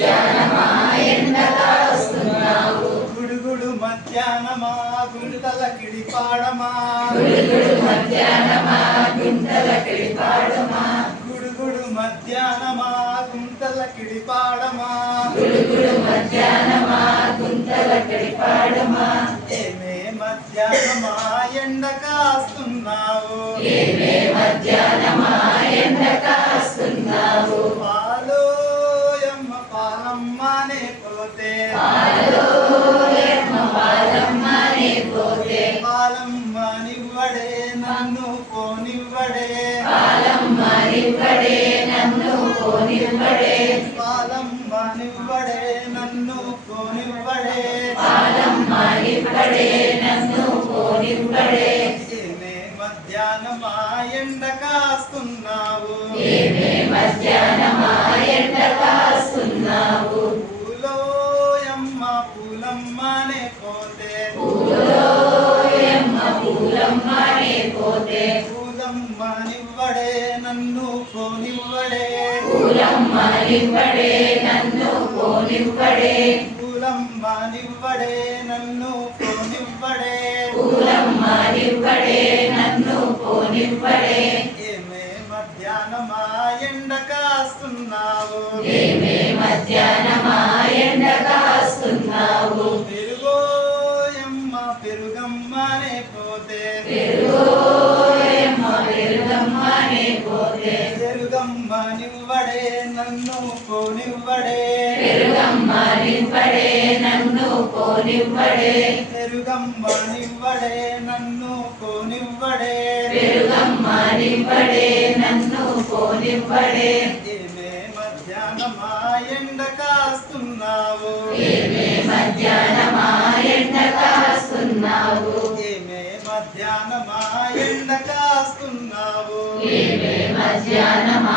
మధ్యాహ్నమా ఎండగా వస్తున్నావు గుడుగుడు మధ్యాహ్నమా గుంటల కిడిపాడమా గుడుగుడు మధ్యాహ్నమా గుంటల కిడిపాడమా గుడుగుడు మధ్యాహ్నమా గుంటల కిడిపాడమా గుడుగుడు మధ్యాహ్నమా గుంటల కిడిపాడమా ఏమే మధ్యాహ్నమా ఎండ కాస్తున్నావు ఏమే మధ్యాహ్నమా ఎండ కాస్తున్నావు పాలోయమ్మ పాలమ్మనే పోతే పాలోయమ్మ పాలమ్మనే పోతే పాలమ్మనివ్వడే నన్ను పోనివ్వడే పాలమ్మనివ్వడే నన్ను పోనివ్వడే పాలమ్మనివ్వడే నన్ను పోనివ్వడే పాలమ్మనివ్వడే నన్ను పోనివ్వడే ఏమే మధ్యాహ్నమా ఎండ కాస్తున్నావు ఏమే మధ్యాహ్నమా ఎండ కాస్తున్నావు పూలోయమ్మ పూలమ్మనే పోతే పూలోయమ్మ పూలమ్మనే పోతే పూలమ్మనివ్వడే నన్ను పోనివ్వడే పూలమ్మనివ్వడే నన్ను పోనివ్వడే పూలమ్మనివ్వడే నన్ను పోనివ్వడే పూలమ్మనివ్వడే నన్ను పోనివ్వడే ఏమే మధ్యాహ్నమా ఎండ కాస్తున్నావు ఏమే మధ్యాహ్నమా ఎండ కాస్తున్నావు పెరుగోయమ్మ పెరుగమ్మనే పోతే పెరుగోయమ్మ పెరుగమ్మనే పోతే పెరుగమ్మనివ్వడే నన్ను పోనివ్వడే పెరుగమ్మనివ్వడే నన్ను పోనివ్వడే పెరుగమ్మనివ్వడే నన్ను పోనివ్వడే పెరుగమ్మనివ్వడే నన్ను పోనివ్వడే ఏమే మధ్యాహ్నమా ఎండ కాస్తున్నావు ఏమే మధ్యాహ్నమా ఎండ కాస్తున్నావు ఏమే మధ్యాహ్నమా ఎండ కాస్తున్నావు ఏమే మధ్యాహ్నమా